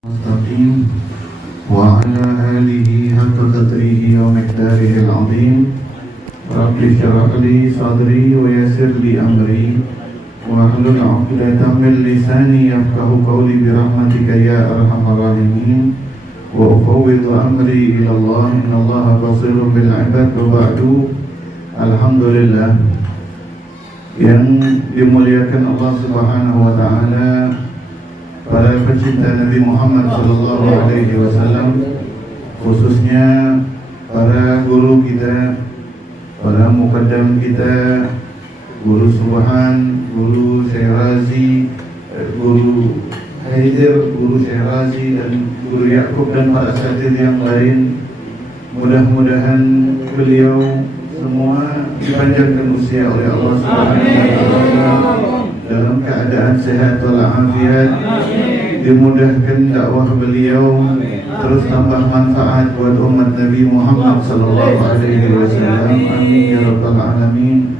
المستقيم وعلى آله حق قدره ومقداره العظيم. رب اشرح لي صدري ويسر لي أمري واحلل عقدة من لساني يفقهوا قولي برحمتك يا أرحم الراحمين. وأفوض أمري إلى الله إن الله بصير بالعباد. وبعد, alhamdulillah, yang dimuliakan Allah Subhanahu wa taala, para pecinta Nabi Muhammad sallallahu alaihi wasallam, khususnya para guru kita, para mukaddam kita, guru Subhan, guru Syekh Razi, guru Haidir, guru Syekh Razi, dan guru Yakub, dan para asatidz yang lain. Mudah-mudahan beliau semua dipanjangkan usia oleh Allah Subhanahu wa taala dalam keadaan sehat walafiat, dimudahkan dakwah beliau, terus tambah manfaat buat umat Nabi Muhammad sallallahu alaihi wasallam. Amin ya rabbal alamin.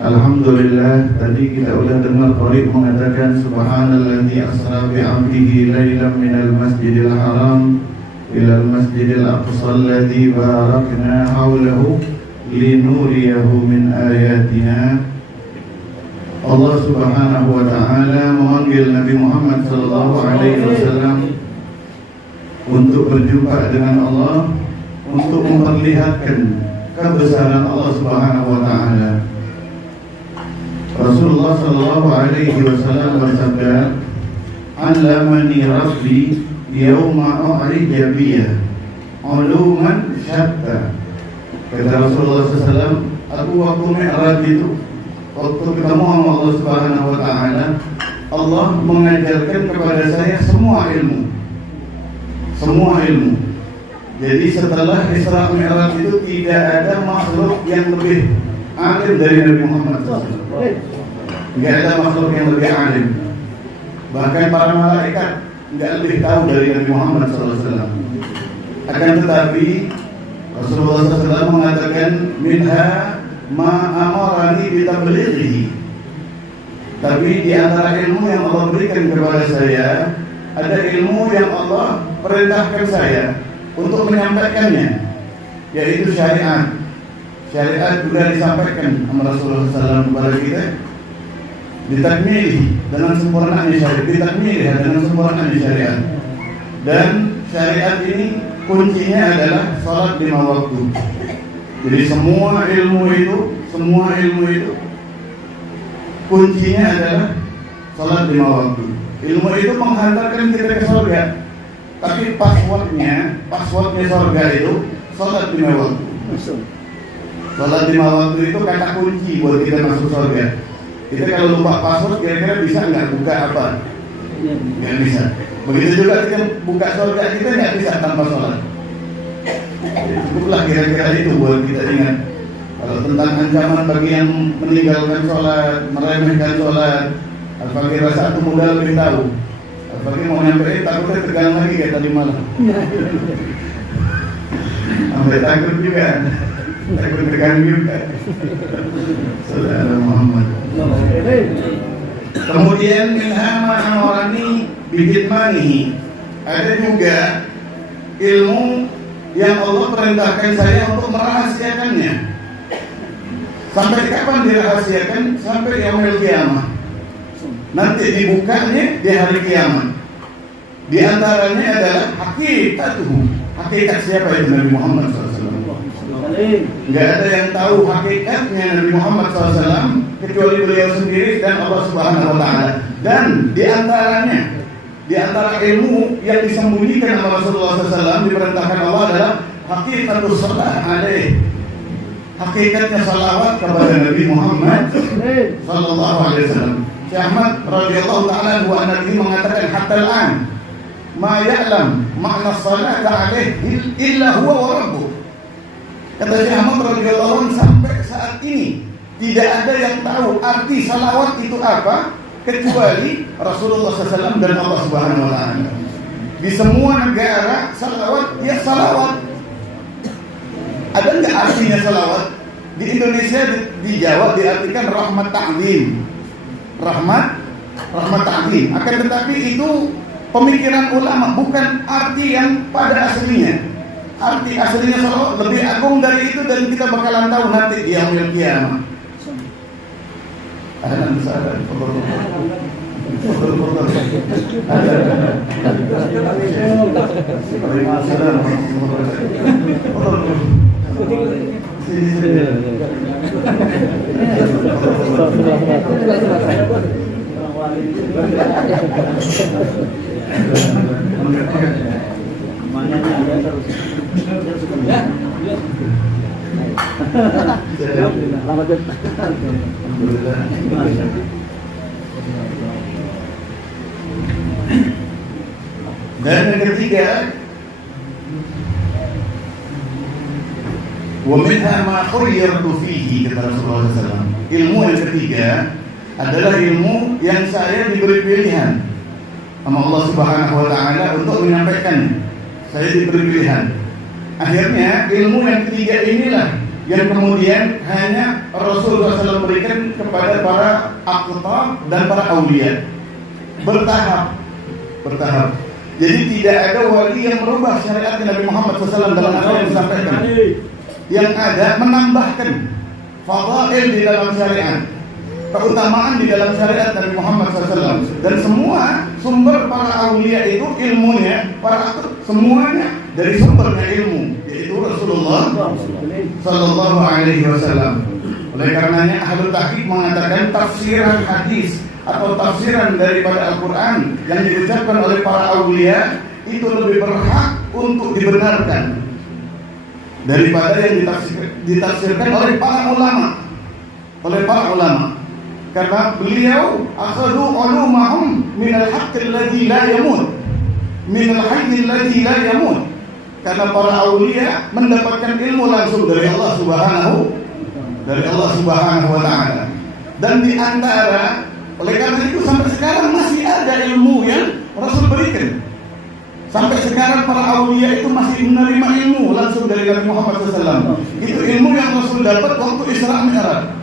Alhamdulillah, tadi kita udah dengar qari mengatakan subhanalladzi asra bi 'abdihi lailan minal masjidil haram ilal masjidil aqsa alladzi barakna haulahu linuriyahu min ayatina. Allah Subhanahu wa taala memanggil Nabi Muhammad sallallahu alaihi wasallam untuk berjumpa dengan Allah, untuk memperlihatkan kebesaran Allah Subhanahu wa taala. Rasulullah sallallahu alaihi wasallam bersabda, "Allamani Rabbi yauma u'rija biyya uluman syatta." Kata Rasulullah SAW, aku waktu Mi'raj itu, waktu ketemu sama Allah Subhanahu wa taala, Allah mengajarkan kepada saya semua ilmu. Semua ilmu. Jadi setelah Isra Mi'raj itu tidak ada makhluk yang lebih alim dari Nabi Muhammad SAW. Tidak ada makhluk yang lebih alim. Bahkan para malaikat tidak lebih tahu dari Nabi Muhammad SAW. Akan tetapi Rasulullah SAW mengatakan, minha ma amarani bitablighihi. Tapi di antara ilmu yang Allah berikan kepada saya, ada ilmu yang Allah perintahkan saya untuk menyampaikannya, yaitu syariat. Syariat sudah disampaikan sama Rasulullah SAW kepada kita, ditakmili dengan sempurnanya syariat, ditakmili dengan sempurnanya syariat. Dan syariat ini kuncinya adalah salat 5 waktu. Jadi semua ilmu itu kuncinya adalah salat 5 waktu. Ilmu itu menghantarkan kita ke surga. Tapi passwordnya surga itu salat 5 waktu. Salat 5 waktu itu kata kunci buat kita masuk surga. Kita kalau lupa password kira-kira bisa nggak buka apa? Nggak bisa. Begitu juga kita buka surga kita nggak bisa tanpa sholat. Cukuplah kira-kira itu buat kita ingat. Kalau tentang ancaman bagi yang meninggalkan sholat, meremehkan sholat, Al-Fakir 1 muda lebih tahu. Al-Fakir mau nyampein takutnya tegang lagi kayak tadi malam. Sampai takut juga. Takut tegang juga. Saudara Muhammad. Kemudian minha ma'amarani bihitmanihi, ada juga ilmu yang Allah perintahkan saya untuk merahasiakannya. Sampai kapan dirahasiakan? Sampai yaumil qiyamah. Nanti dibukanya di hari kiamat. Di antaranya adalah hakikat siapa itu Nabi Muhammad SAW. Tidak ada yang tahu hakikatnya Nabi Muhammad SAW kecuali beliau sendiri dan Allah Subhanahu wa taala. Dan di antara ilmu yang disembunyikan oleh Rasulullah SAW diperintahkan Allah adalah hakikatus salat alaih. Hakikatnya salawat kepada Nabi Muhammad sallallahu alaihi wasallam. Syekh Ahmad radhiyallahu taala wa Nabi mengatakan hatta al-an ma ya'lam makna salat alaih illa huwa wa rabbuh. Kata Syekh Ahmad radhiyallahu anhu, sampai saat ini tidak ada yang tahu arti salawat itu apa kecuali Rasulullah SAW dan Allah Subhanahu wa taala. Di semua negara salawat ya salawat. Ada enggak artinya salawat? Di Indonesia, di Jawa diartikan rahmat ta'zim. Rahmat ta'zim. Akan tetapi itu pemikiran ulama, bukan arti yang pada aslinya. Arti aslinya salawat lebih agung dari itu, dan kita bakalan tahu nanti di yaumil qiyamah. Ahlan wasahlan. Dan yang ketiga, wa minha ma khayyartu fihi, kata Rasulullah SAW. Ilmu yang ketiga adalah ilmu yang saya diberi pilihan sama Allah Subhanahu wa taala untuk menyampaikan. Saya diberi pilihan. Akhirnya ilmu yang ketiga inilah yang kemudian hanya Rasulullah SAW berikan kepada para aqtab dan para aulia, bertahap. Jadi tidak ada wali yang merubah syariat Nabi Muhammad SAW dalam apa yang disampaikan. Yang ada menambahkan fadail di dalam syariat, keutamaan di dalam syariat Nabi Muhammad SAW. Dan semua sumber para aulia itu ilmunya, para semuanya dari sumbernya ilmu, yaitu Rasulullah Sallallahu Alaihi Wasallam. Oleh karenanya Ahlul Tahqiq mengatakan tafsiran hadis atau tafsiran daripada Al-Quran yang diucapkan oleh para aulia itu lebih berhak untuk dibenarkan daripada yang ditafsirkan oleh para ulama. Karena beliau akhadhu ulumahum minal haqqil ladzi la yamut, minal hayyil ladzi la yamut. Karena para aulia mendapatkan ilmu langsung dari Allah Subhanahu wa taala. Dan di antara, oleh karena itu sampai sekarang masih ada ilmu yang Rasul berikan. Sampai sekarang para aulia itu masih menerima ilmu langsung dari Nabi Muhammad SAW. Itu ilmu yang Rasul dapat waktu Isra Mi'raj.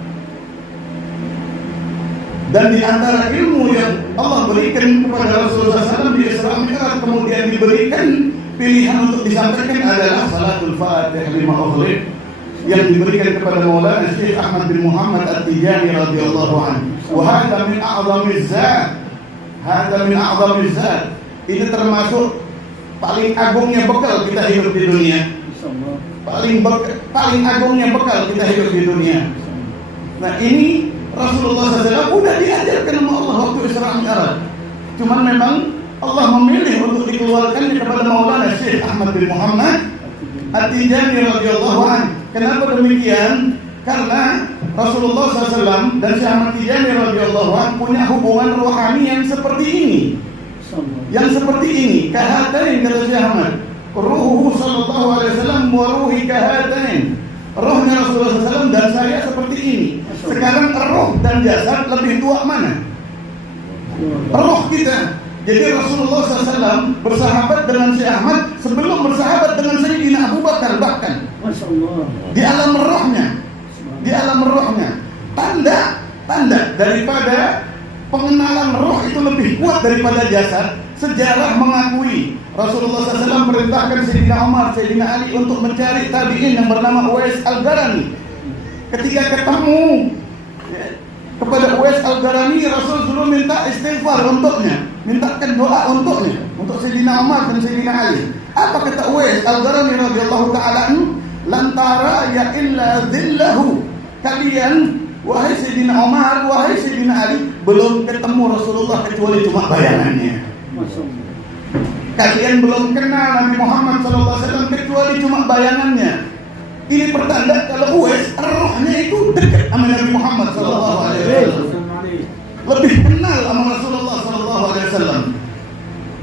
Dan di antara ilmu yang Allah berikan kepada Rasulullah SAW di Isra Mi'raj kemudian diberikan pilihan untuk disampaikan adalah Salatul Fatih lima ughliq yang diberikan kepada Maulana Syekh Ahmad bin Muhammad At-Tijani radhiyallahu anhu. Wa hadza min a'zamiz zat. Ini termasuk paling agungnya bekal kita hidup di dunia. Paling agungnya bekal kita hidup di dunia. Nah, ini Rasulullah SAW sudah diajarkan sama Allah waktu Isra Mi'raj. Cuman memang Allah memilih untuk dikeluarkannya kepada Maulana Syekh Ahmad bin Muhammad At-Tijani radhiyallahu anhu. Kenapa demikian? Karena Rasulullah SAW dan Syekh Ahmad Tijani radhiyallahu anhu punya hubungan rohani yang seperti ini. Yang seperti ini, kahatain kata Syekh Ahmad. Ruhuhu sallallahu alaihi wasallam wa ruhi kahatain. Rohnya Rasulullah SAW dan saya seperti ini. Sekarang roh dan jasad lebih tua mana? Roh kita. Jadi Rasulullah SAW bersahabat dengan Syekh Ahmad sebelum bersahabat dengan Sayyidina Abu Bakar bahkan. Di alam rohnya. Tanda daripada pengenalan roh itu lebih kuat daripada jasad. Sejarah mengakui Rasulullah SAW merintahkan Sayyidina Umar, Sayyidina Ali untuk mencari tabi'in yang bernama Uwais Al-Qarani. Ketika ketemu kepada Uwais Al-Qarani, Rasul suruh minta istighfar untuknya, mintakan doa untuknya, untuk Sayyidina Umar dan Sayyidina Ali. Apa kata Uwais Al-Qarani radhiyallahu ta'ala? Lantara ya illa dhillahu. Kalian, wahai Sayyidina Umar, wahai Sayyidina Ali, belum ketemu Rasulullah kecuali cuma bayangannya. Kalian belum kenal Nabi Muhammad SAW kecuali cuma bayangannya. Ini pertanda kalau Uwais rohnya itu dekat sama Nabi Muhammad SAW, lebih kenal sama Rasulullah SAW.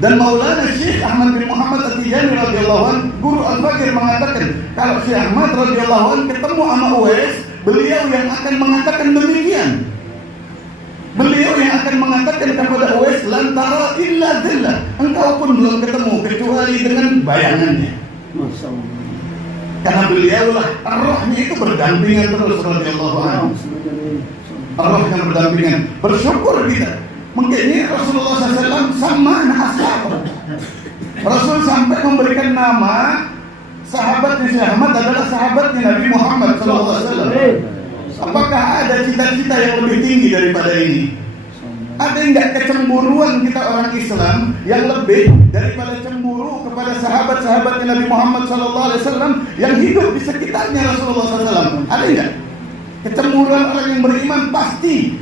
Dan Maulana Syekh Ahmad bin Muhammad At-Tijani radhiyallahu anhu, guru Al-Fakir, mengatakan kalau Syekh Ahmad radhiyallahu anhu ketemu sama Uwais, beliau yang akan mengatakan demikian. Beliau yang akan mengatakan kepada Uwais, lantara illa dhillah, engkau pun belum ketemu kecuali dengan bayangannya. Karena beliaulah rohnya itu berdampingan terus radhiyallahu anhu. Rohnya berdampingan. Bersyukur kita Makanya Rasulullah SAW sama ashab. Rasul sampai memberikan nama sahabatnya Muhammad adalah sahabatnya Nabi Muhammad SAW. Apakah ada cita-cita yang lebih tinggi daripada ini? Ada enggak kecemburuan kita orang Islam yang lebih daripada cemburu kepada sahabat-sahabatnya Nabi Muhammad SAW yang hidup di sekitarnya Rasulullah SAW? Ada enggak? Kecemburuan orang yang beriman pasti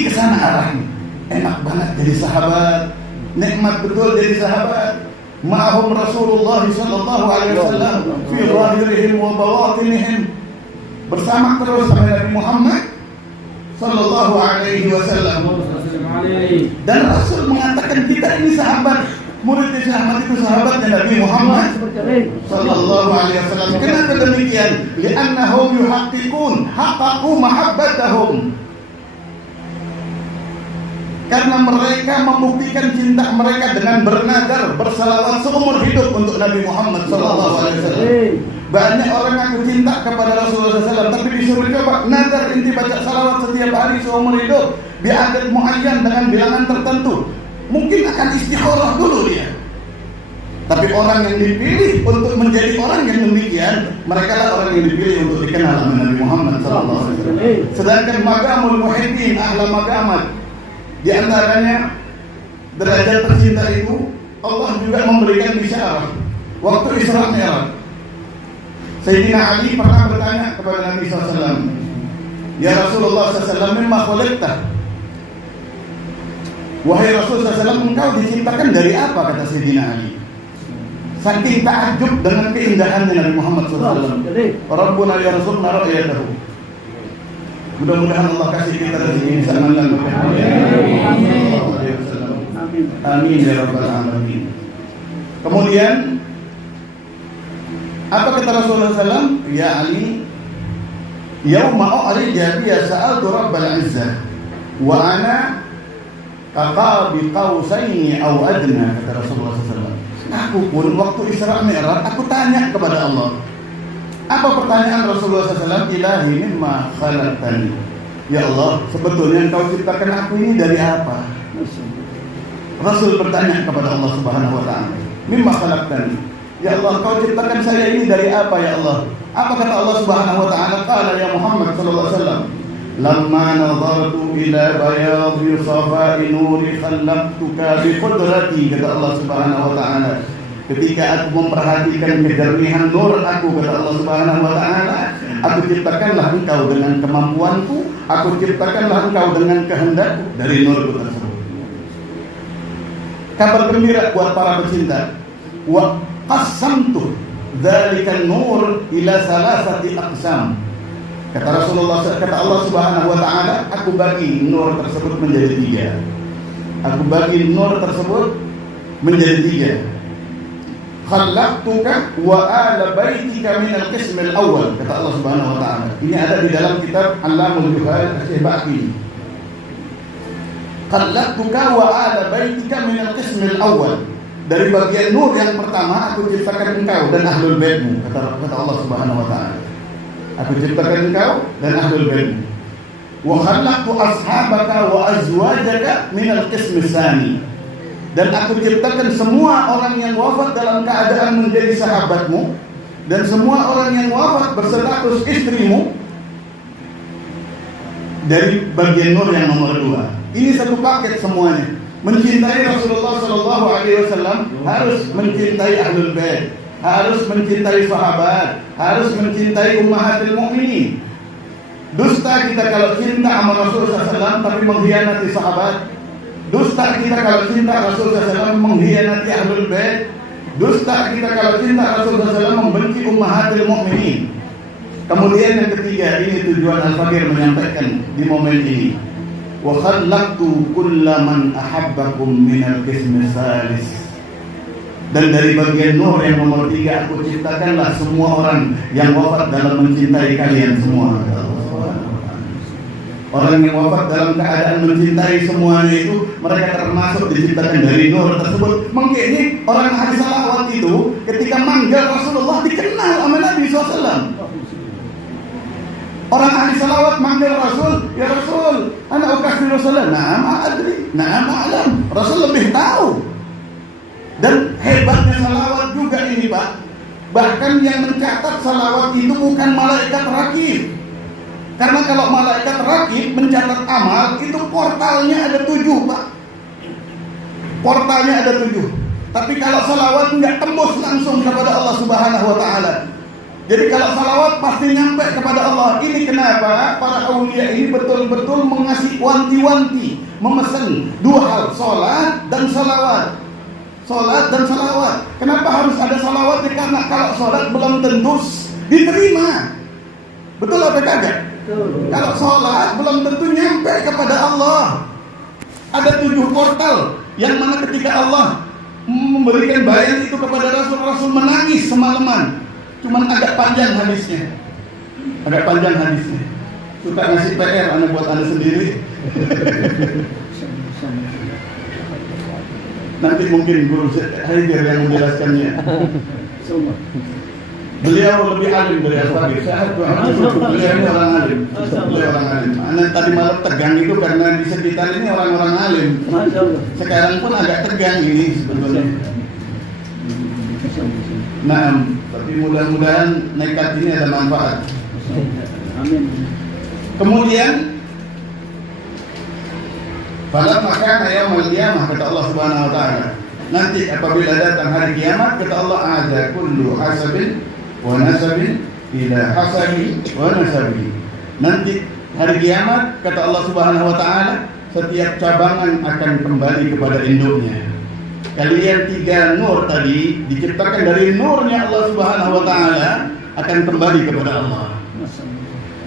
ke sana arahnya. Enak banget jadi sahabat, nikmat betul jadi sahabat. Ma'ahum Rasulullah sallallahu alaihi wasallam fi zahirihim wa bawatinihim. Bersama terus sama Nabi Muhammad sallallahu alaihi wasallam. Dan Rasul mengatakan kita ini sahabat, murid sahabat itu sahabatnya Nabi Muhammad sallallahu alaihi wasallam. Kenapa demikian? Li'annahum haqqaqu mahabbatahum. Karena mereka membuktikan cinta mereka dengan bernadar, bersalawat seumur hidup untuk Nabi Muhammad SAW. Banyak orang aku cinta kepada Rasulullah SAW, tapi disuruh coba nadar inti baca salawat setiap hari seumur hidup, biadat muayyan dengan bilangan tertentu. Mungkin akan istikharah dulu dia. Tapi orang yang dipilih untuk menjadi orang yang demikian, mereka lah orang yang dipilih untuk dikenal oleh Nabi Muhammad SAW. Sedangkan magamul muhibbin, ahla magamat, di antaranya derajat tercinta itu Allah juga memberikan bisyarah waktu Isra Mi'raj. Sayyidina Ali pernah bertanya kepada Nabi SAW, ya Rasulullah SAW, mimma khuliqta? Wahai Rasulullah SAW, engkau diciptakan dari apa? Kata Sayyidina Ali. Saking takjub dengan keindahannya Nabi Muhammad SAW. Rabbuna yarzuqna ra'yatahu. Mudah-mudahan Allah kasih kita rezeki sama dan amin ya rabbal alamin. Kemudian apa kata Rasulullah SAW? Ya Ali, yauma u'rija biya sa'altu rabbal izzah wa ana kaqabi qausaini aw adna, kata Rasulullah SAW. Aku pun waktu Isra Mi'raj aku tanya kepada Allah. Apa pertanyaan Rasulullah SAW? Ilahi mimma khalaqtani. Ya Allah, sebetulnya engkau ciptakan aku ini dari apa? Rasul bertanya kepada Allah Subhanahu wa ta'ala, mimma khalaqtani. Ya Allah, kau ciptakan saya ini dari apa ya Allah? Apa kata Allah Subhanahu wa ta'ala? Qala ya Muhammad sallallahu alaihi wasallam, lamma nadartu ila bayadhi safa'i nuri khalaqtuka bi qudrati, kata Allah Subhanahu wa ta'ala. Ketika aku memperhatikan kejernihan nur aku, kata Allah Subhanahu wa ta'ala, aku ciptakanlah engkau dengan kemampuanku, aku ciptakanlah engkau dengan kehendakku dari nurku tersebut. Kabar gembira buat para pecinta. Wa qassamtu dzalikan nur ila salasati aqsam. Kata Rasulullah, kata Allah Subhanahu wa ta'ala, aku bagi nur tersebut menjadi tiga. Aku bagi nur tersebut menjadi tiga. Khalaqtuka wa ala baitika min al-qism al-awwal, kata Allah Subhanahu wa ta'ala. Ini ada di dalam kitab Alamul Juhal Asy-Syaibaki. Khalaqtuka wa ala baitika min al-qism al-awwal. Dari bagian nur yang pertama aku ciptakan engkau dan ahlul baitmu, kata Allah Subhanahu wa ta'ala. Aku ciptakan engkau dan ahlul baitmu. Wa khalaqtu ashabaka wa azwajaka min al-qism ats-tsani. Dan aku ciptakan semua orang yang wafat dalam keadaan menjadi sahabatmu, dan semua orang yang wafat berstatus istrimu dari bagian nur yang nomor dua. Ini satu paket semuanya. Mencintai Rasulullah Sallallahu Alaihi Wasallam harus mencintai ahlul bait, harus mencintai sahabat, harus mencintai ummahatul mukminin. Dusta kita kalau cinta sama Rasulullah SAW tapi mengkhianati sahabat. Dusta kita kalau cinta Rasulullah SAW mengkhianati ahlul bait. Dusta kita kalau cinta Rasulullah SAW membenci ummahatul mukminin. Kemudian yang ketiga, ini tujuan Al-Fakir menyampaikan di momen ini. Wa khalaqtu kullaman ahabbakum minal qismi salis. Dan dari bagian nur yang nomor tiga aku ciptakanlah semua orang yang wafat dalam mencintai kalian semua. Orang yang wafat dalam keadaan mencintai semuanya itu, mereka termasuk diciptakan dari nur tersebut. Mungkin orang ahli salawat itu ketika manggil Rasulullah dikenal sama Nabi SAW. Orang ahli salawat manggil Rasul, ya Rasul, Ana ukaffiru salat. Na'am adri. Na'am a'lam. Rasul lebih tahu. Dan hebatnya salawat juga ini, Pak. Bahkan yang mencatat salawat itu bukan malaikat rakib. Karena kalau malaikat rakib mencatat amal, itu portalnya ada 7, Pak. Portalnya ada 7. Tapi kalau salawat nggak tembus langsung kepada Allah Subhanahu wa Ta'ala. Jadi kalau salawat pasti nyampe kepada Allah. Ini kenapa para aulia ini betul-betul mengasih wanti-wanti, memesan 2 hal, sholat dan salawat. Sholat dan salawat. Kenapa harus ada salawat? Karena kalau sholat belum tentu diterima. Betul apa kagak? Kalau sholat belum tentu nyampe kepada Allah. Ada 7 portal yang mana ketika Allah memberikan bayan itu kepada Rasul menangis semalaman. Cuman agak panjang hadisnya. Suka ngasih PR anak buat anda sendiri. Nanti mungkin Guru Haidir yang menjelaskannya. Beliau lebih alim dari Al-Faqih. Beliau ini orang alim. Anak tadi malam tegang itu karena di sekitar ini orang-orang alim. Sekarang pun agak tegang ini sebetulnya. Nah, tapi mudah-mudahan nekat ini ada manfaat. Amin. Kemudian pada maka yaumul qiyamah kata Allah Subhanahu wa taala. Nanti apabila datang hari kiamat kata Allah ada kullu hasabin wa nasabin ila hasabi wa nasabi. Nanti hari kiamat kata Allah Subhanahu wa taala setiap cabangan akan kembali kepada induknya. Kalian 3 nur tadi diciptakan dari nurnya Allah Subhanahu wa taala akan kembali kepada Allah.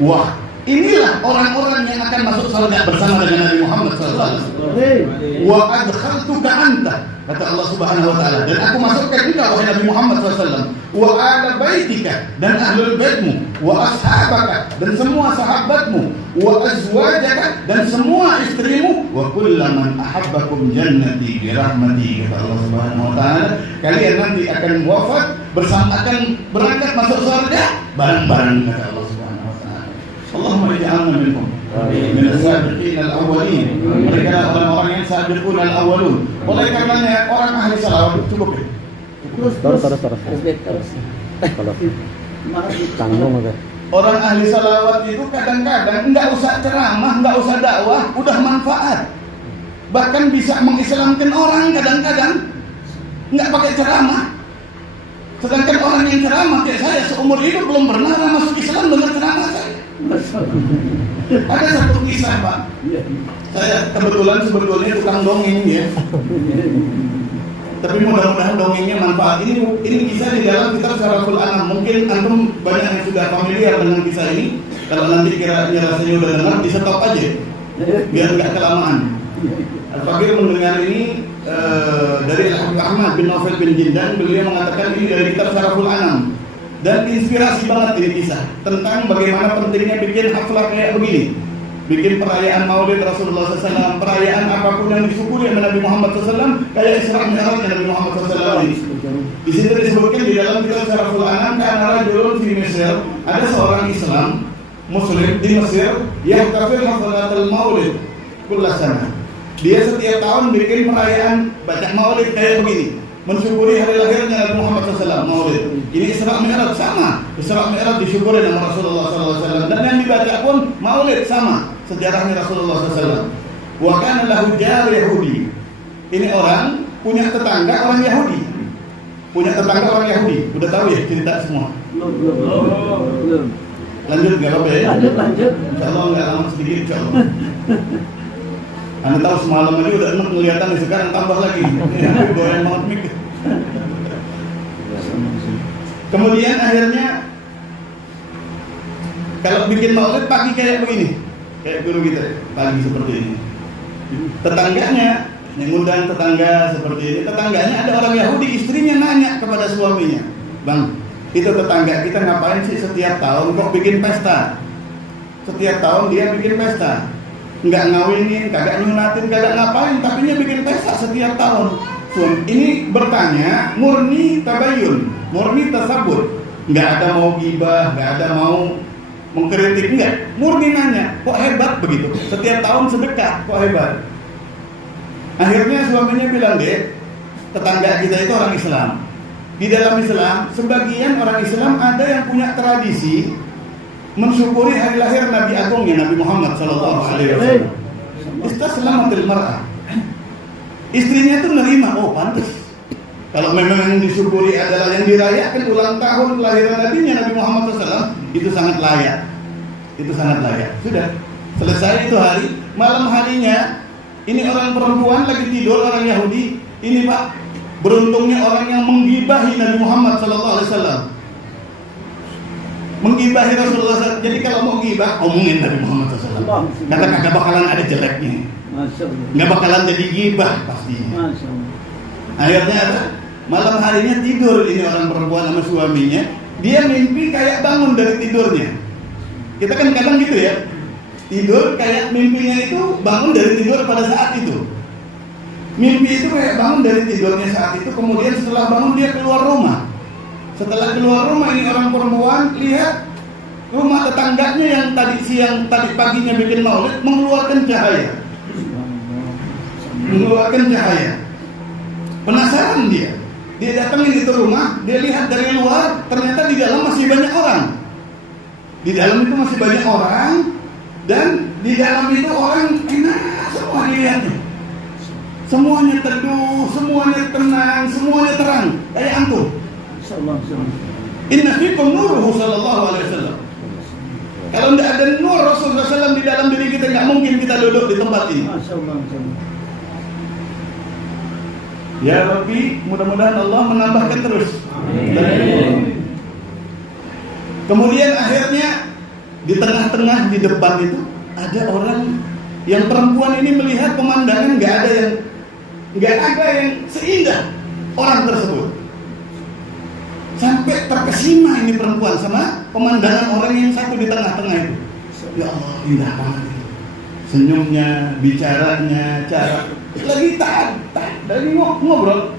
Wah, inilah orang-orang yang akan masuk surga bersama dengan Nabi Muhammad sallallahu alaihi wasallam. Wa adkhaltuka anta kata Allah Subhanahu wa taala, dan aku masukkan engkau wahai Nabi Muhammad sallallahu alaihi wasallam, wa ala baitika dan ahlul baitmu, wa ashabaka dan semua sahabatmu, wa azwajaka dan semua istrimu, wa kullaman ahabbakum jannati bi rahmati kata Allah Subhanahu wa taala. Kalian nanti akan wafat bersama, akan berangkat masuk surga bareng-bareng kata Allah Subhanahu wa taala. Allahumma ij'alna minhum. Min as-sabiqin al-awwalin. Mereka orang-orang yang sabiqun al-awwalun. Oleh karenanya orang ahli salawat cukup ya. Terus. Tanggung aja. Orang ahli salawat itu kadang-kadang enggak usah ceramah, enggak usah dakwah, udah manfaat. Bahkan bisa mengislamkan orang kadang-kadang enggak pakai ceramah. Sedangkan orang yang ceramah kayak saya seumur hidup belum pernah masuk Islam dengan ceramah saya. Ada satu kisah, Pak. Saya kebetulan sebetulnya tukang dongeng ya. Tapi mudah-mudahan dongengnya manfaat. Ini kisah di dalam kitab Syaraful Anam. Mungkin antum banyak yang sudah familiar dengan kisah ini. Kalau nanti kira-kira rasanya udah dengar, di stop aja biar nggak kelamaan. Al-Fakir mendengar ini dari Ahmad bin Naufal bin Jindan. Beliau mengatakan ini dari kitab Syaraful Anam. Dan inspirasi banget ini kisah tentang bagaimana pentingnya bikin haflah kayak begini, bikin perayaan Maulid Rasulullah SAW, perayaan apapun yang disyukuri oleh Nabi Muhammad SAW, kayak Isra Mi'raj Nabi Muhammad SAW. Di sini disebutkan di dalam kitab Syaraful Anam, karena rajulun di Mesir, ada seorang Islam Muslim di Mesir yang kafir hafalatul Maulid kullasana. Dia setiap tahun bikin perayaan baca Maulid kayak begini, mensyukuri hari lahirnya Nabi Muhammad SAW, Maulid. Ini Isra Mi'raj sama. Isra Mi'raj disyukuri nama Rasulullah SAW. Dan yang dibaca pun Maulid sama. Sejarahnya Rasulullah SAW. Wa kana lahu jar Yahudi. Ini orang punya tetangga orang Yahudi. Udah tahu ya cerita semua? Belum. Lanjut nggak apa-apa ya? Lanjut. Insyaallah nggak lama sedikit insyaallah. Anda tahu semalam aja udah enak kelihatan, sekarang tambah lagi. Ya, goyang banget mik. Kemudian akhirnya kalau bikin maulid pagi kayak begini, kayak guru kita pagi seperti ini. Tetangganya mengundang tetangga seperti ini. Tetangganya ada orang Yahudi, istrinya nanya kepada suaminya, "Bang, itu tetangga kita ngapain sih setiap tahun kok bikin pesta? Setiap tahun dia bikin pesta. Nggak ngawinin, kagak nyunatin, kagak ngapain, tapi dia bikin pesta setiap tahun." Ini bertanya murni tabayun, murni tasabut, nggak ada mau gibah, nggak ada mau mengkritik, enggak, murni nanya, kok hebat begitu? Setiap tahun sedekah, kok hebat? Akhirnya suaminya bilang, Dek, tetangga kita itu orang Islam. Di dalam Islam, sebagian orang Islam ada yang punya tradisi mensyukuri hari lahir Nabi Agungnya Nabi Muhammad SAW. Istashlamatil mar'ah. Istrinya itu nerima, oh pantas. Kalau memang yang disyukuri adalah yang dirayakan ulang tahun kelahiran Nabinya Nabi Muhammad SAW, itu sangat layak. Itu sangat layak. Sudah selesai itu hari. Malam harinya, ini orang perempuan lagi tidur, orang Yahudi. Ini Pak, beruntungnya orang yang menggibahi Nabi Muhammad SAW, menggibahi Rasulullah SAW. Jadi kalau mau gibah, omongin Nabi Muhammad SAW. Kata kagak bakalan ada jeleknya, nggak bakalan jadi gibah pastinya. Akhirnya apa? Malam harinya tidur ini orang perempuan sama suaminya. Dia mimpi kayak bangun dari tidurnya. Kita kan kadang gitu ya, tidur kayak mimpinya itu bangun dari tidur pada saat itu. Mimpi itu kayak bangun dari tidurnya saat itu. Kemudian setelah bangun dia keluar rumah. Setelah keluar rumah ini orang perempuan lihat rumah tetangganya yang tadi paginya bikin maulid mengeluarkan cahaya. Mengeluarkan cahaya. Penasaran dia. Dia datangin itu rumah, dia lihat dari luar, ternyata di dalam masih banyak orang. Di dalam itu masih banyak orang, dan di dalam itu orang enak semua dilihatnya. Semuanya teduh, semuanya tenang, semuanya terang, kayak antum. Inna fikum nuruhu sallallahu alaihi wasallam. Kalau tidak ada nur Rasulullah SAW di dalam diri kita, nggak mungkin kita duduk di tempat ini. Ya Rabbi, mudah-mudahan Allah menambahkan terus. Amin. Kemudian akhirnya di tengah-tengah di depan itu ada orang yang perempuan ini melihat pemandangan nggak ada yang seindah orang tersebut. Sampai terkesima ini perempuan sama pemandangan orang yang satu di tengah-tengah itu. Ya Allah, indah banget itu. Senyumnya, bicaranya, cara lagi tahan dari ngobrol.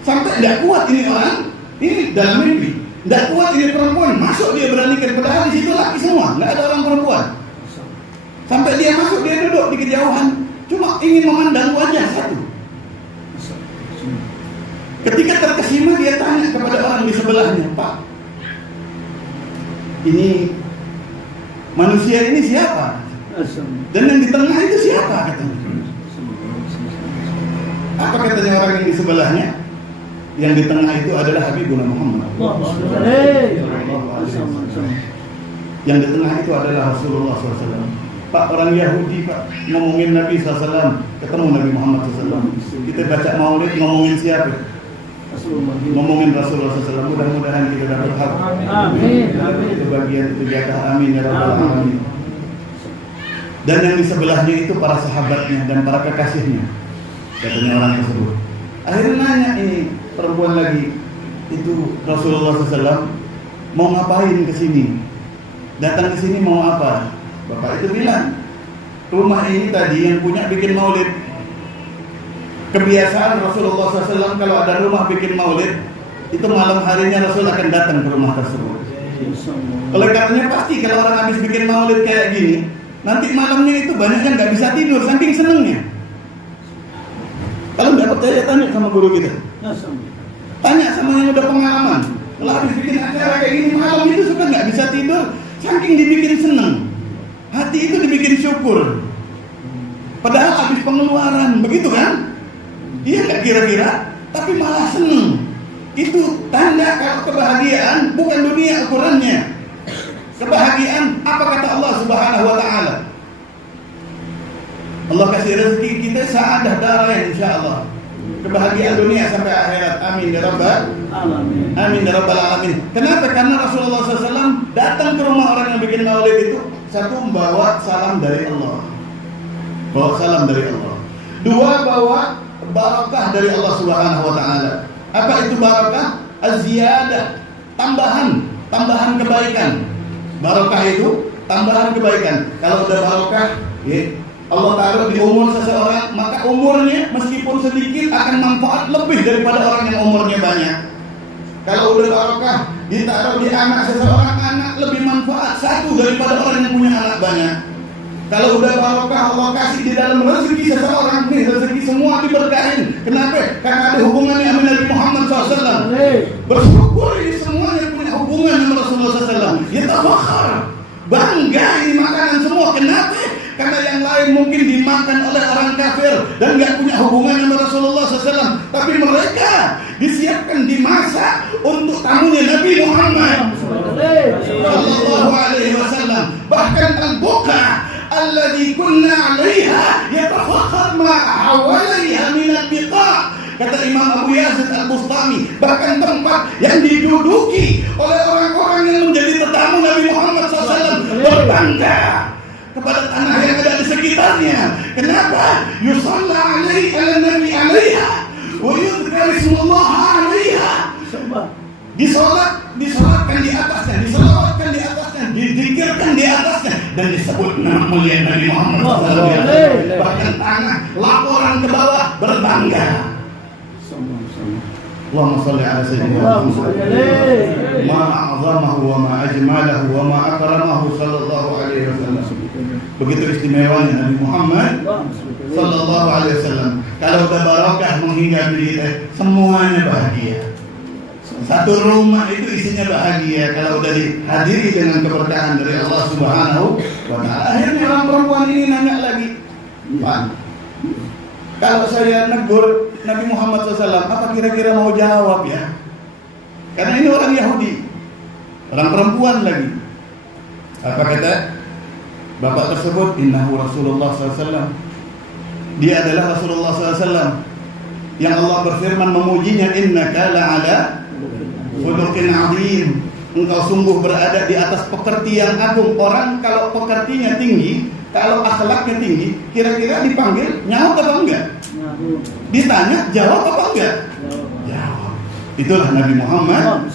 Sampai tidak kuat ini orang, ini dalam mimpi. Tidak kuat ini perempuan, masuk dia beranikan, padahal di situ laki semua, nggak ada orang perempuan. Sampai dia masuk, dia duduk di kejauhan, cuma ingin memandang wajah satu. Ketika terkesima dia tanya kepada orang di sebelahnya, Pak, ini manusia ini siapa? Dan yang di tengah itu siapa? Katanya. Apa katanya orang yang di sebelahnya? Yang di tengah itu adalah Habibullah Muhammad. Yang di tengah itu adalah Rasulullah SAW. Pak, orang Yahudi Pak ngomongin Nabi SAW, ketemu Nabi Muhammad SAW. Kita baca maulid ngomongin siapa? Ngomongin Rasulullah SAW. Mudah-mudahan kita dapat hak. Amin. Itu bagian itu jatah. Amin ya rabbal alamin. Dan yang di sebelahnya itu para sahabatnya dan para kekasihnya, katanya orang tersebut. Akhirnya nanya ini perempuan lagi, itu Rasulullah SAW mau ngapain ke sini? Datang ke sini mau apa? Bapak itu bilang, rumah ini tadi yang punya bikin maulid. Kebiasaan Rasulullah SAW kalau ada rumah bikin maulid, itu malam harinya Rasul akan datang ke rumah tersebut. Oleh karenanya pasti kalau orang habis bikin maulid kayak gini, nanti malamnya itu banyak yang nggak bisa tidur saking senengnya. Kalau nggak percaya tanya sama guru kita, tanya sama yang udah pengalaman. Kalau habis bikin acara kayak gini malam itu suka nggak bisa tidur saking dibikin seneng. Hati itu dibikin syukur. Padahal habis pengeluaran, begitu kan? Iya nggak kira-kira? Tapi malah seneng. Itu tanda kalau kebahagiaan bukan dunia ukurannya. Kebahagiaan apa kata Allah Subhanahu wa taala? Allah kasih rezeki kita saadah darain insyaallah. Kebahagiaan dunia sampai akhirat. Amin ya rabbal alamin. Amin ya rabbal alamin. Kenapa? Karena Rasulullah SAW datang ke rumah orang yang bikin maulid itu, satu membawa salam dari Allah. Bawa salam dari Allah. Dua, bawa barakah dari Allah Subhanahu wa taala. Apa itu barakah? Az-ziyadah, tambahan kebaikan. Barakah itu tambahan kebaikan. Kalau udah barakah, ya, Allah taruh di umur seseorang, maka umurnya meskipun sedikit akan manfaat lebih daripada orang yang umurnya banyak. Kalau udah barokah ditaruh di anak seseorang, anak lebih manfaat satu daripada orang yang punya anak banyak. Kalau udah barokah Allah kasih di dalam rezeki seseorang, nih rezeki semua diberkahin. Kenapa? Karena ada hubungannya sama Nabi Muhammad SAW. Bersyukur ini semuanya punya hubungan sama Rasulullah SAW. Ya tafakhar, bangga ini makanan semua. Kenapa? Karena yang lain mungkin dimakan oleh orang kafir dan nggak punya hubungan sama Rasulullah SAW. Tapi mereka disiapkan, dimasak untuk tamunya Nabi Muhammad Sallallahu Alaihi Wasallam. Bahkan al-buqa alladhi kunna 'alaiha yatafakhar ma hawalaiha min al-biqa. Kata Imam Abu Yazid Al-Bustami, bahkan tempat yang diduduki oleh orang-orang yang menjadi tetamu Nabi Muhammad SAW berbangga kepada tanah yang ada di sekitarnya. Kenapa? Yusalla alaihi ala nabi alaiha wa yudhkar ismullah alaiha. Disolatkan di atasnya, disolawatkan di atasnya, dizikirkan di atasnya, dan disebut nama mulia Nabi Muhammad SAW. Bahkan tanah laporan ke bawah berbangga. Allahumma salli ala sayyidina Muhammad. Ma a'zamahu wa ma ajmalahu wa ma akramahu sallallahu alaihi wasallam. Begitu istimewanya Nabi Muhammad sallallahu alaihi wasallam. Kalau udah barokah menghinggapi kita, semuanya bahagia. Satu rumah itu isinya bahagia kalau udah dihadiri dengan keberkahan dari Allah Subhanahu wa taala. Akhirnya orang perempuan ini nanya lagi, "Pak, kalau saya negur Nabi Muhammad SAW, apa kira-kira mau jawab ya?" Karena ini orang Yahudi, orang perempuan lagi. Apa kata bapak tersebut? Innahu Rasulullah SAW. Dia adalah Rasulullah SAW yang Allah berfirman memujinya, innaka la'ala khuluqin 'azim. Engkau sungguh berada di atas pekerti yang agung. Orang kalau pekertinya tinggi, kalau akhlaknya tinggi, kira-kira dipanggil nyaut apa enggak? Ditanya jawab apa enggak? Jawab. Itulah Nabi Muhammad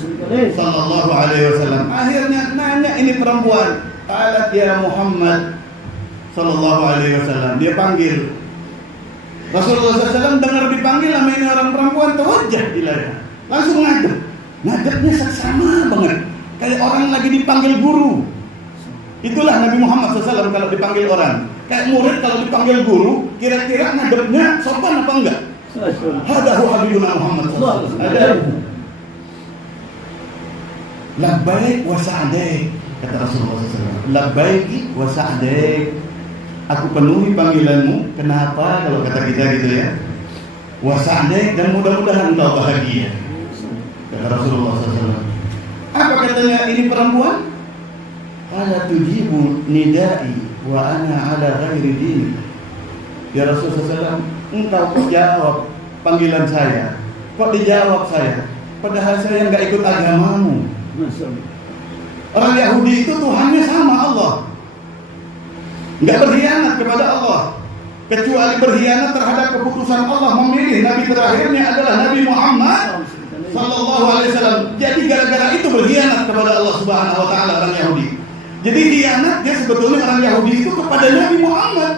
sallallahu alaihi wasallam. Akhirnya nanya ini perempuan, "Qalat ya Muhammad sallallahu alaihi wasallam." Dia panggil. Rasulullah SAW dengar dipanggil sama ini orang perempuan, tawajjah ilaiha. Langsung ngadep. Ngadepnya seksama banget. Kayak orang lagi dipanggil guru. Itulah Nabi Muhammad SAW kalau dipanggil orang. Kayak murid kalau dipanggil guru, kira-kira ngadepnya sopan apa enggak? Hadahu habibuna Muhammad SAW. Ada. Labbaik wa sa'daik, kata Rasulullah SAW. Labbaiki wa sa'daik. Aku penuhi panggilanmu. Kenapa? Kalau kata kita gitu ya. Wa sa'daik, dan mudah-mudahan engkau bahagia, kata Rasulullah SAW. Apa katanya ini perempuan? Ala tujibu nidai wa ana ala ghairi dini. Ya Rasulullah SAW, engkau kok jawab panggilan saya? Kok dijawab saya? Padahal saya nggak ikut agamamu. Orang Yahudi itu Tuhannya sama Allah, nggak berkhianat kepada Allah, kecuali berkhianat terhadap keputusan Allah memilih Nabi terakhirnya adalah Nabi Muhammad Sallallahu Alaihi Wasallam. Jadi gara-gara itu berkhianat kepada Allah Subhanahu Wa Taala orang Yahudi. Jadi khianatnya sebetulnya orang Yahudi itu kepada Nabi Muhammad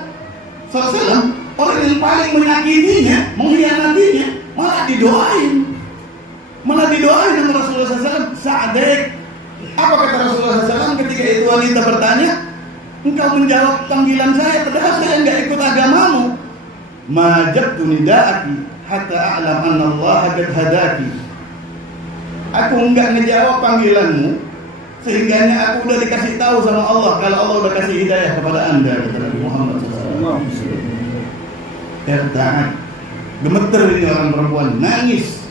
SAW. Orang yang paling menyakitinya, mengkhianatinya, malah didoain sama Rasulullah SAW. Sa'daik. Apa kata Rasulullah SAW ketika itu wanita bertanya, engkau menjawab panggilan saya padahal saya enggak ikut agamamu. Majabtu nida'aki hatta a'lam anna Allah qad hadaki. Aku enggak ngejawab panggilanmu sehingganya aku udah dikasih tahu sama Allah kalau Allah udah kasih hidayah kepada anda, kata Nabi Muhammad SAW. Tertahan, gemeter ini orang perempuan, nangis.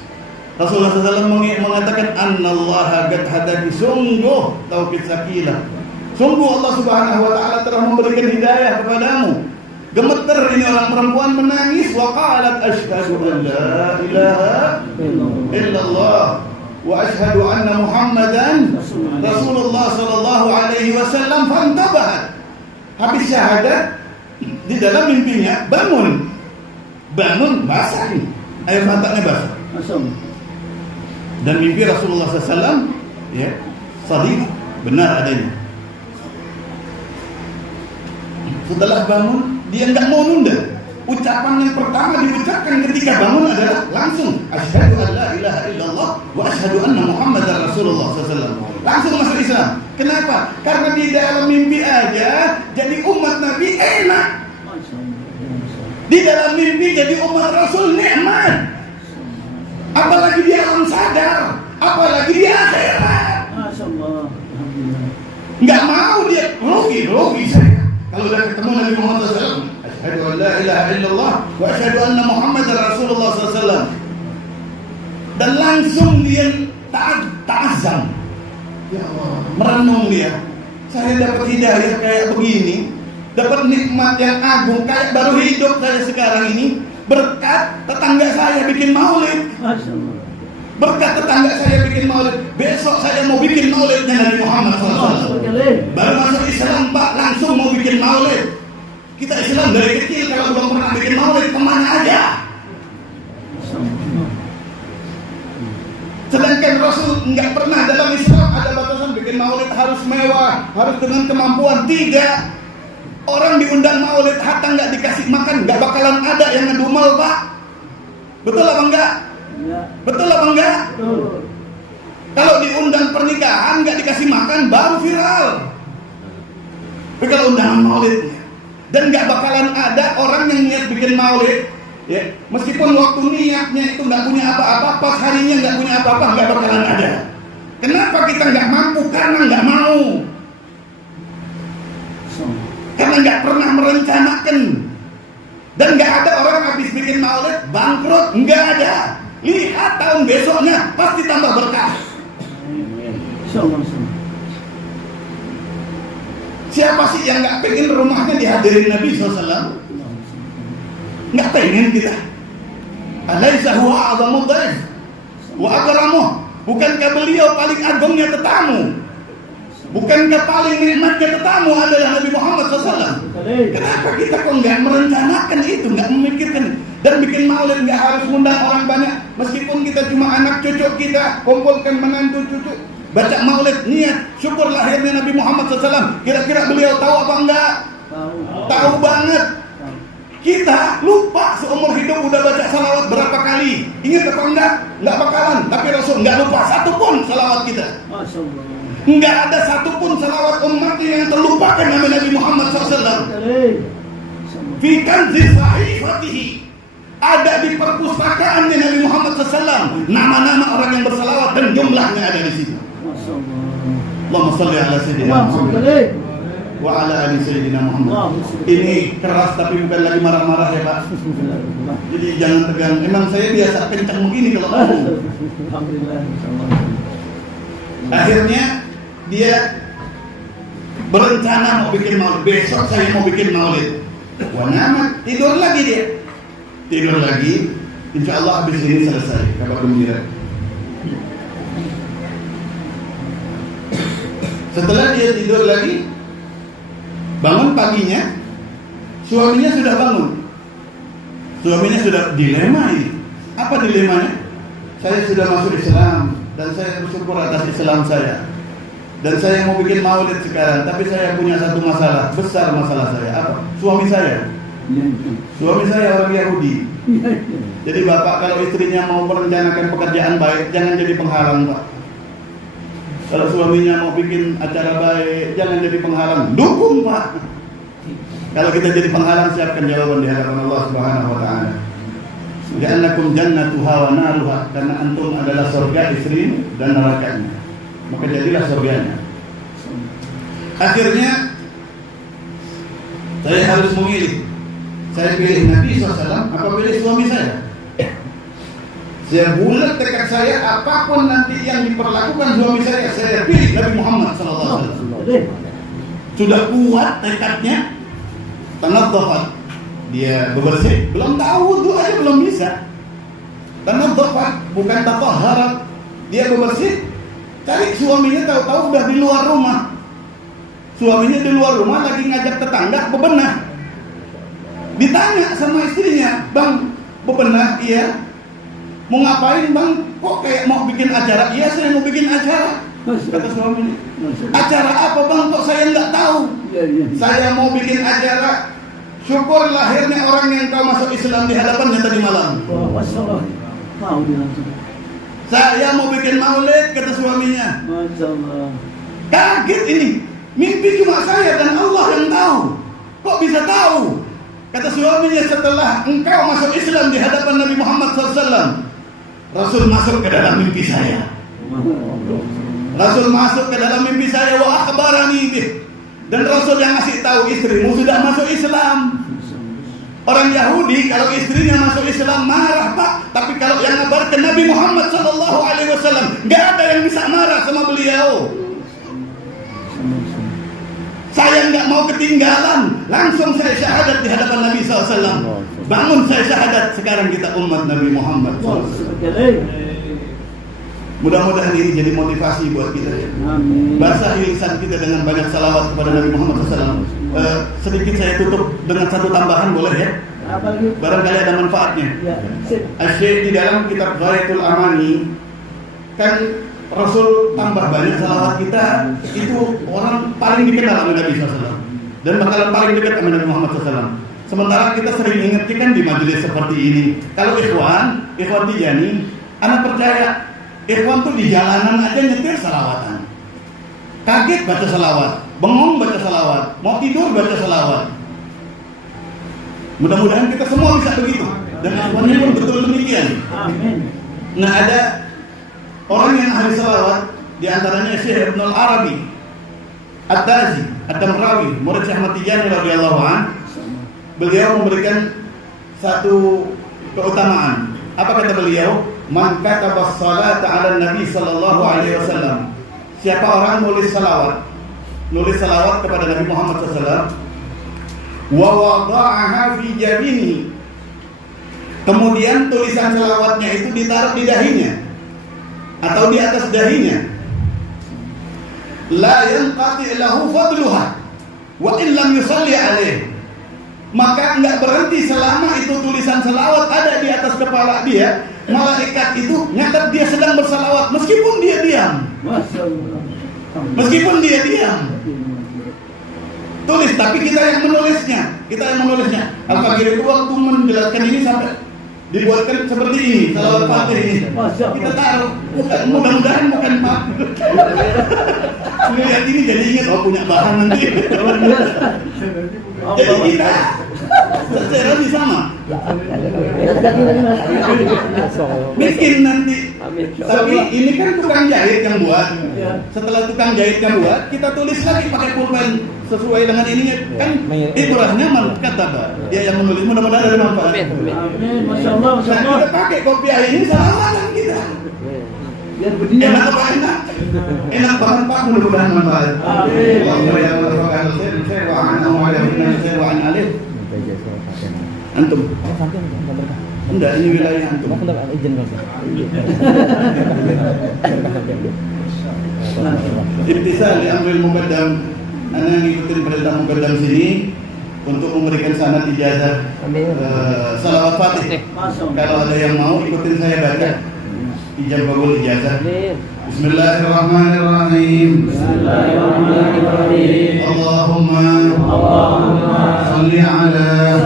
Rasulullah SAW mengatakan, Annallaha qad hadaki, sungguh tauhid sakilah, sungguh Allah Subhanahu Wa Taala telah memberikan hidayah kepadamu. Gemeter ini orang perempuan, menangis. Wa qalat asyhadu an la ilaha illallah wa asyhadu anna Muhammadan Rasulullah sallallahu alaihi wasallam. Fantabahat, habis syahadat di dalam mimpinya bangun basah nih, air matanya basah. Dan mimpi Rasulullah SAW ya sadiq, benar adanya. Setelah bangun dia nggak mau nunda, ucapan yang pertama diucapkan ketika bangun adalah langsung asyhadu an la ilaha illallah wa asyhadu anna muhammadar rasulullah SAW. Langsung masuk Islam. Kenapa? Karena di dalam mimpi aja jadi umat Nabi enak. Di dalam mimpi jadi umat Rasul nikmat. Apalagi di alam sadar, apalagi di akhirat. Nggak mau dia rugi saya. Kalau udah ketemu Nabi Muhammad SAW, asyhadu an la ilaha illallah wa asyhadu anna muhammadar rasulullah SAW. Dan langsung dia ta'azzam. Ya Allah, merenung dia. Saya dapat hidayah kayak begini, dapat nikmat yang agung kayak baru hidup saya sekarang ini berkat tetangga saya bikin maulid. Berkat tetangga saya bikin maulid. Besok saya mau bikin maulidnya Nabi Muhammad SAW. Baru masuk Islam Pak, langsung mau bikin maulid. Kita Islam dari kecil kalau belum pernah bikin maulid kemana aja. Sedangkan Rasul nggak pernah dalam Islam ada batasan bikin maulid harus mewah, harus dengan kemampuan. Tidak. Orang diundang maulid hatta nggak dikasih makan nggak bakalan ada yang ngedumel Pak. Betul apa enggak? Ya. Betul apa enggak? Betul. Kalau diundang pernikahan nggak dikasih makan baru viral. Tapi kalau undangan maulidnya dan nggak bakalan ada orang yang niat bikin maulid, ya meskipun waktu niatnya itu nggak punya apa-apa, pas harinya nggak punya apa-apa nggak bakalan ada. Kenapa kita nggak mampu? Karena nggak mau. Karena nggak pernah merencanakan. Dan nggak ada orang habis bikin maulid bangkrut, nggak ada. Lihat tahun besoknya pasti tambah berkah. Siapa sih yang nggak pengen rumahnya dihadirin Nabi SAW? Nggak pengen kita. Alaisa huwa a'zamu dhaif wa akramuh. Bukankah beliau paling agungnya tetamu? Bukankah paling nikmatnya tetamu adalah Nabi Muhammad SAW? Kenapa kita kok nggak merencanakan itu, nggak memikirkan? Dan bikin maulid nggak harus undang orang banyak. Meskipun kita cuma anak cucu kita, kumpulkan menantu cucu, baca maulid, niat, syukur lahirnya Nabi Muhammad SAW. Kira-kira beliau tahu apa enggak? Tahu banget. Kita lupa seumur hidup udah baca salawat berapa kali. Ingat apa enggak? Nggak bakalan. Tapi Rasul nggak lupa satupun salawat kita. Nggak ada satupun salawat umatnya yang terlupakan nama Nabi Muhammad SAW. Fi kanzi sahifatihi, ada di perpustakaannya Nabi Muhammad SAW nama-nama orang yang bersalawat dan jumlahnya ada di situ. Allahumma shalli ala sayyidina Muhammad wa ala ali sayyidina Muhammad. Ini keras tapi bukan lagi marah-marah ya Pak. Jadi jangan tegang. Emang saya biasa kencang begini kalau ngomong. Akhirnya dia berencana mau bikin maulid. Besok saya mau bikin maulid. Wah nama, tidur lagi dia. Tidur lagi. Insya Allah habis ini selesai. Kabar gembira. Setelah dia tidur lagi, bangun paginya, suaminya sudah bangun. Suaminya sudah dilema ini. Apa dilemanya? Saya sudah masuk Islam dan saya bersyukur atas Islam saya. Dan saya mau bikin maulid sekarang, tapi saya punya satu masalah, besar masalah saya. Apa? Suami saya. Suami saya orang Yahudi. Jadi Bapak kalau istrinya mau merencanakan pekerjaan baik, jangan jadi penghalang Pak. Kalau suaminya mau bikin acara baik, jangan jadi penghalang, dukung Pak. Kalau kita jadi penghalang, siapkan jawaban di hadapan Allah Subhanahu wa taala. Ja'alnakum jannatuha wa naruha, karena antum adalah surga istri dan nerakanya. Maka jadilah surganya. Akhirnya saya harus memilih. Saya pilih Nabi SAW apa pilih suami saya? Saya bulat tekad saya, apapun nanti yang diperlakukan suami saya pilih Nabi Muhammad SAW. Sudah kuat tekadnya. Tanadzafat, dia bebersih, belum tahu wudu aja belum bisa. Tanadzafat bukan tatahharat, dia bebersih. Cari suaminya tahu-tahu udah di luar rumah. Suaminya di luar rumah lagi ngajak tetangga bebenah. Ditanya sama istrinya, "Bang, bebenah?" "Iya." "Mau ngapain Bang? Kok kayak mau bikin acara?" "Iya, saya mau bikin acara." Kata suaminya. "Acara apa Bang? Kok saya nggak tahu?" "Saya mau bikin acara syukur lahirnya orang yang kau masuk Islam di hadapannya tadi malam. Masyaallah. Mau dia langsung. Saya mau bikin maulid, kata suaminya. Masyaallah. Kaget ini. Mimpi cuma saya dan Allah yang tahu. Kok bisa tahu? Kata suaminya, setelah engkau masuk Islam di hadapan Nabi Muhammad SAW, Rasul masuk ke dalam mimpi saya. Rasul masuk ke dalam mimpi saya, wa akhbarani bih. Dan Rasul yang ngasih tahu istrimu sudah masuk Islam. Orang Yahudi kalau istrinya masuk Islam marah, Pak. Tapi kalau yang ngabarkan Nabi Muhammad SAW, nggak ada yang bisa marah sama beliau. Saya nggak mau ketinggalan, langsung saya syahadat di hadapan Nabi SAW. Bangun saya syahadat, sekarang kita umat Nabi Muhammad SAW. Mudah-mudahan ini jadi motivasi buat kita. Basahi lisan kita dengan banyak salawat kepada Nabi Muhammad SAW. Sedikit saya tutup dengan satu tambahan, boleh ya? Barangkali ada manfaatnya. Asyik di dalam kitab Ghayatul Amani, kan Rasul tambah banyak salawat kita, itu orang paling dikenal sama Nabi SAW dan bakalan paling dekat sama Nabi Muhammad SAW. Sementara kita sering ingatkan di majelis seperti ini. Kalau ikhwan Tijani, anak percaya ikhwan tuh di jalanan aja nyetir salawatan. Kaget baca salawat, bengong baca salawat, mau tidur baca salawat. Mudah-mudahan kita semua bisa begitu. Dan ikhwannya pun betul demikian. Nah, ada orang yang ahli salawat, di antaranya Syekh Ibnul Arabi Ad-Dazi, Ad-Damrawi, murid Syekh Ahmad Tijani radhiyallahu anhu. Beliau memberikan satu keutamaan. Apa kata beliau? Man kataba sholata 'ala Nabi sallallahu alaihi wasallam. Siapa orang nulis salawat kepada Nabi Muhammad SAW, wa wada'aha fi jabinihi. Kemudian tulisan salawatnya itu ditaruh di dahinya atau di atas dahinya. La yanqati lahu fadluha wa in lam yusalli alaih. Maka enggak berhenti selama itu tulisan salawat ada di atas kepala dia. Malaikat itu nyatat dia sedang bersalawat meskipun dia diam. Meskipun dia diam. Tulis, tapi kita yang menulisnya. Al-Fakir itu waktu menjelaskan ini sampai dibuatkan seperti ini, salawat Fatih ini. Kita taruh, mudah-mudahan bukan Pak. Lihat ini jadi ingat, punya bahan nanti. Jadi kita secara sama. Bikin nanti. Tapi ini kan tukang jahit yang buat. Setelah tukang jahit yang buat, kita tulis lagi pakai pulpen sesuai dengan ininya. Kan ibrahnya kata dia yang menulis, mudah-mudahan ada manfaat. Masya Allah. Kita pakai kopiah ini selamatan kita. Enak apa enak? Enak banget Pak, mudah-mudahan manfaat. Allahumma ya warahmatullahi wabarakatuh wa anahu wa wa an alih. Antum. Enggak, ini wilayah antum. Ibtisal li amril muqaddam. Ana ngikutin perintah muqaddam sini untuk memberikan sanad ijazah salawat Fatih. Kalau ada yang mau ikutin saya baca ijabul ijazah. Bismillahirrahmanirrahim. Allahumma salli ala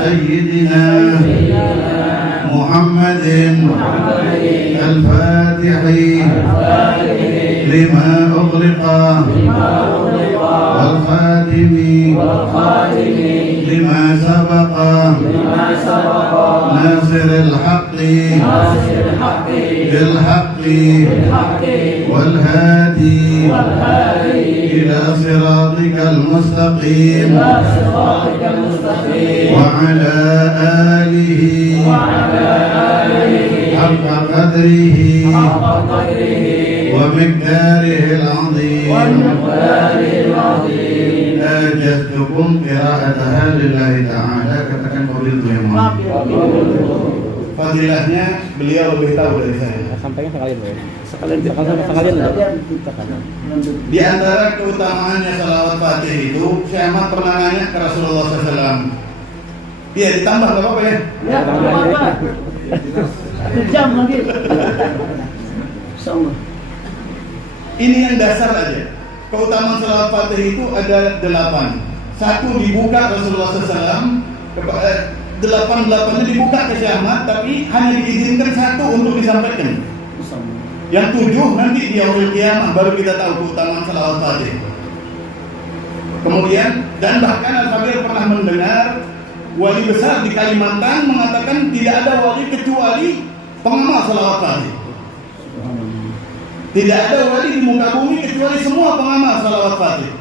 sayyidina Muhammadin al-Fatih lima ughliqa wal khatimi lima sabaqa nasiril haqqi bil haqqi wal hadi ila siratikal mustaqim wa ala alihi haqqa qadrihi wa miqdarihi al-'azim. Ajaztukum qira'ataha lillahi ta'ala. Katakan qabiltu ya Muhammad. Fadilahnya beliau lebih tahu dari saya. Sampaikan sekalian. Di antara keutamaannya salawat Fatih itu, Syekh Ahmad pernah nanya ke Rasulullah SAW. Iya, ditambah nggak apa-apa ya? Ya, apa-apa. Jam lagi. Sama. Ini yang dasar aja. Keutamaan salawat Fatih itu ada 8. satu dibuka Rasulullah SAW, 88-nya dibuka ke Syahmat, tapi hanya diizinkan satu untuk disampaikan. Yang 7 nanti di yaumil qiyamah baru kita tahu keutamaan salawat Fatih. Kemudian, dan bahkan Al-Fadhil pernah mendengar wali besar di Kalimantan mengatakan tidak ada wali kecuali pengamal salawat Fatih. Tidak ada wali di muka bumi kecuali semua pengamal salawat Fatih.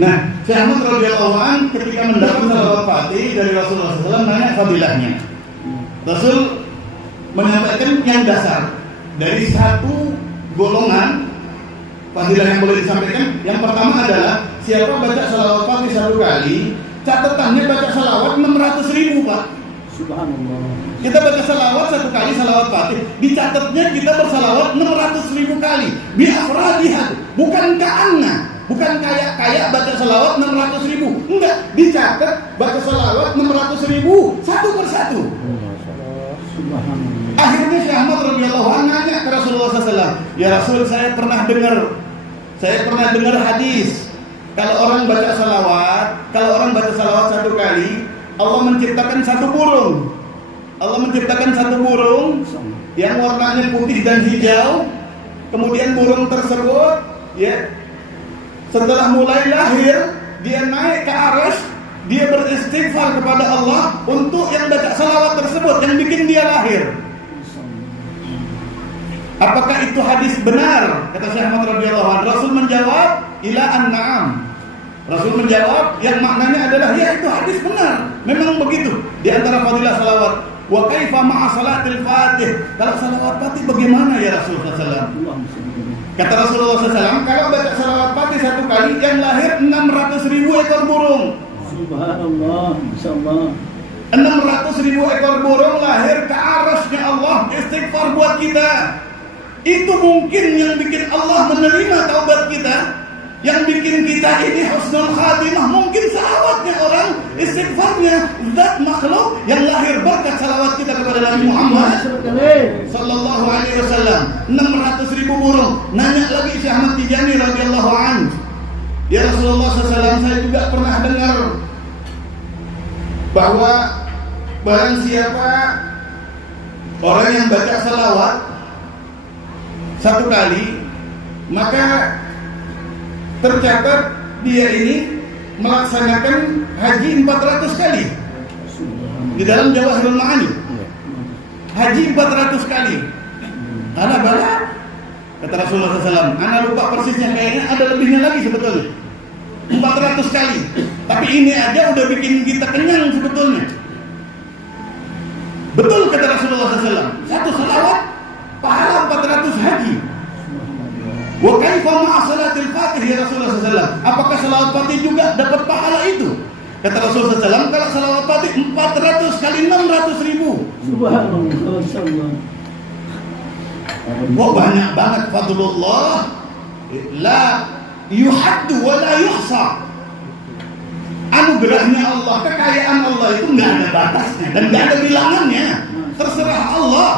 Nah, Syekh Ahmad radhiyallahu anhu ketika mendapat salawat Fatih dari Rasulullah SAW nanya fadilahnya. Rasul menyampaikan yang dasar dari satu golongan fadilah yang boleh disampaikan. Yang pertama adalah siapa baca salawat Fatih satu kali, catatannya baca salawat 600.000 Pak. Subhanallah. Kita baca salawat satu kali salawat Fatih, dicatatnya kita bersalawat 600.000 kali. Biafradiha, bukan ka'anna. Bukan kayak baca salawat 600.000. Enggak, dicatat baca salawat 600.000 satu persatu. Subhanallah. Akhirnya Syekh Ahmad radhiyallahu anhu nanya ke Rasulullah SAW, ya Rasul, saya pernah dengar hadis kalau orang baca salawat satu kali, Allah menciptakan satu burung yang warnanya putih dan hijau. Kemudian burung tersebut setelah mulai lahir, dia naik ke arsy, dia beristighfar kepada Allah untuk yang baca salawat tersebut yang bikin dia lahir. Apakah itu hadis benar? Kata Syekh Ahmad radhiyallahu anhu. Rasul menjawab, ila an-na'am. Rasul menjawab yang maknanya adalah ya, itu hadis benar. Memang begitu. Di antara fadilah salawat. Wa kaifa ma'a salatil Fatih. Kalau salawat Fatih bagaimana ya Rasulullah SAW? Kata Rasulullah SAW, kalau baca salawat Fatih satu kali, yang lahir 600.000 ekor burung. Subhanallah, insyaallah. 600.000 ekor burung lahir ke arasnya Allah, istighfar buat kita. Itu mungkin yang bikin Allah menerima taubat kita, yang bikin kita ini husnul khatimah. Mungkin salawatnya orang, istighfarnya zat makhluk yang lahir berkat salawat kita kepada Nabi Muhammad sallallahu alaihi wasallam. 600.000 burung. Nanya lagi Syekh Ahmad Tijani radhiyallahu anhu, ya Rasulullah SAW, saya juga pernah dengar bahwa barang siapa orang yang baca salawat satu kali, maka tercatat dia ini melaksanakan haji 400 kali. Di dalam Jawahirul Ma'ani, haji 400 kali. Karena bala, kata Rasulullah SAW, ana lupa persisnya, kayaknya ada lebihnya lagi sebetulnya, 400 kali. Tapi ini aja udah bikin kita kenyang sebetulnya. Betul kata Rasulullah SAW, satu salawat pahala 400 haji. Wa kaifa ma'a salatil Fatih ya Rasulullah SAW? Apakah salawat Fatih juga dapat pahala itu? Kata Rasulullah SAW, kalau salawat Fatih 400 kali 600.000. Subhanallah, insyaallah. Wah, banyak banget fadlullah, la yuhaddu wa la yuhsa. Anugerahnya Allah, kekayaan Allah itu nggak ada batasnya dan nggak ada bilangannya. Terserah Allah.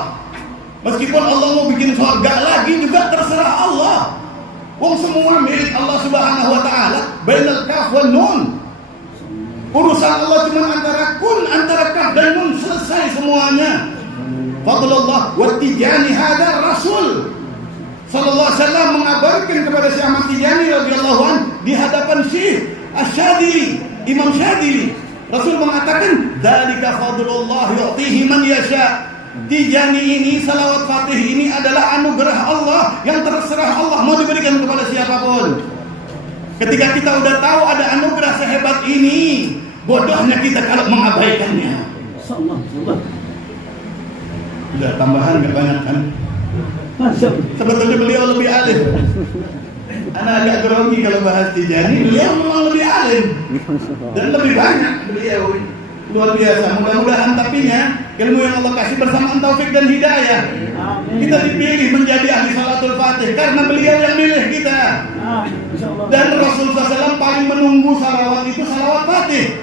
Meskipun Allah mau bikin surga lagi juga terserah Allah. Wong semua milik Allah Subhanahu wa taala, bainal kaf wan nun. Urusan Allah cuma antara kaf dan nun, selesai semuanya. Fadlullah wa Tijani hadar Rasul sallallahu alaihi wasallam mengabarkan kepada Syekh Ahmad Tijani radhiyallahu anhu di hadapan Syekh Asy-Syadzili, Imam Syadzili. Rasul mengatakan, "Dzalika fadlullah yu'tihi man yasha." Tijani ini, salawat Fatih ini adalah anugerah Allah yang terserah Allah mau diberikan kepada siapapun. Ketika kita udah tahu ada anugerah sehebat ini, bodohnya kita kalau mengabaikannya. Insyaallah. Udah tambahan gak banyak kan? Sebetulnya beliau lebih alim. Anak agak grogi kalau bahas Tijani. Beliau memang lebih alim dan lebih banyak beliau. Luar biasa. Mudah-mudahan tapinya ilmu yang Allah kasih bersamaan taufik dan hidayah, kita dipilih menjadi ahli salatul Fatih karena beliau yang milih kita. Dan Rasulullah SAW paling menunggu salawat itu salawat Fatih.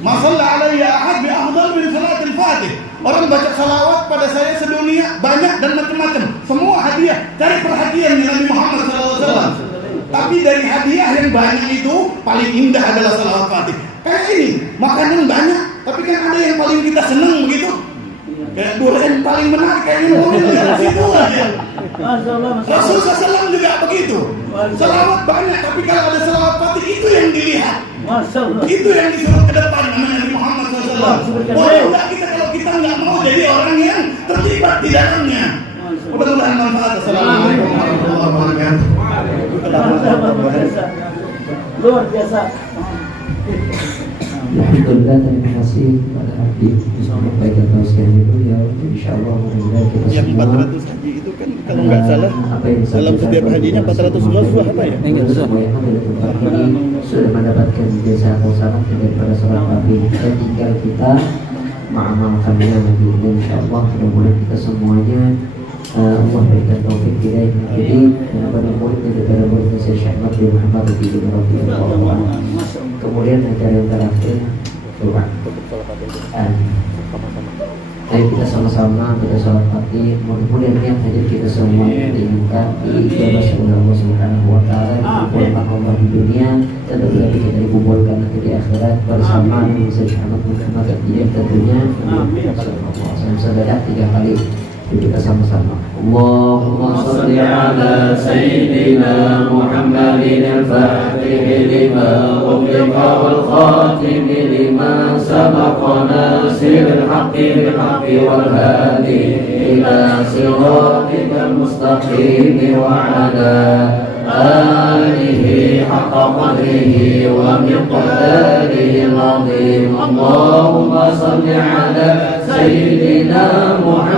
Masalla alaiya ahad bi afdal min salatil Fatih. Orang baca salawat pada saya sedunia banyak dan macam-macam. Semua hadiah, cari perhatian Nabi Muhammad SAW. Tapi Tapi dari hadiah yang banyak itu paling indah adalah salawat Fatih. Kayak ini, makanan banyak, tapi kan ada yang paling kita senang begitu. Kayak durian paling menarik kayaknya mau lihat situ aja. Masya Allah, Masya Allah. Rasulullah SAW juga begitu. Salawat banyak, tapi kalau ada salawat Fatih itu yang dilihat. Masya Allah. Itu yang disuruh ke depan sama Nabi Muhammad SAW. Boleh enggak kita kalau kita nggak mau jadi orang yang terlibat di dalamnya. Mudah-mudahan manfaat. Assalamualaikum warahmatullahi wabarakatuh. Luar biasa. Luar biasa. Alhamdulillah, terima kasih kepada Habib bisa menyampaikan tausiah itu ya. Insyaallah mudah-mudahan kita Yang semua 400 haji itu kan kalau nggak salah apa yang dalam setiap hajinya 400 ghazwah apa ya? Enggak, semua yang ada di tempat ini sudah mendapatkan jasa sama daripada sholat Habib. Dan tinggal kita mengamalkannya nanti. Dan insyaallah mudah-mudahan kita semuanya Allah berikan taufik hidayah jadi benar-benar murid daripada murid Syekh Ahmad bin Muhammad bin Rasulullah. Kemudian acara yang terakhir doa. Ayo kita sama-sama kita sholat Fatih. Mudah-mudahan niat hajat kita semua diinginkan diijabah oleh Allah Subhanahu Wa Taala, dikumpulkan Allah di dunia dan lebih kita dikumpulkan nanti di akhirat bersama dengan Syekh Ahmad bin Muhammad yang tentunya. Saudara 3 kali. Kita sama-sama. Allahumma salli ala sayyidina Muhammadin al-Fatih lima ughliqa wal khatim lima sabaqa nasiril haqqi bil haqqi wal hadi ila siratikal mustaqim wa ala alihi haqqa qadrihi wa miqdarihi al-azim. Allahumma salli ala sayyidina Muhammadin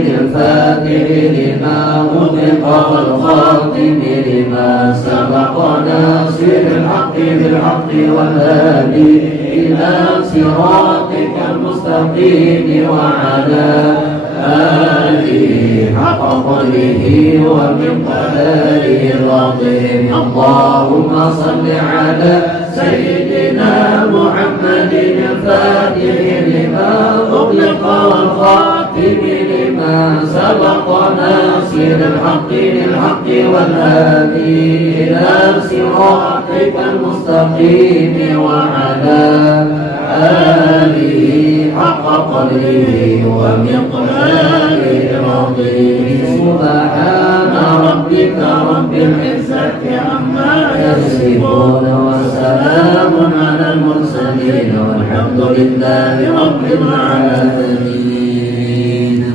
الفاتح لما أغلق والخاتم لما سبق ناصر الحق بالحق والهادي إلى صراطك المستقيم وعلى آله حق قدره ومقداره العظيم. اللهم صل على سيدنا محمد الفاتح لما أغلق والخاتم لما سبق ناصر الحق بالحق والهادي إلى صراطك المستقيم وعلى آله حق قدره ومقداره العظيم. سبحان ربك رب العزة عما يصفون وسلام على المرسلين والحمد لله رب العالمين.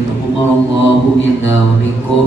تقبل الله منا ومنكم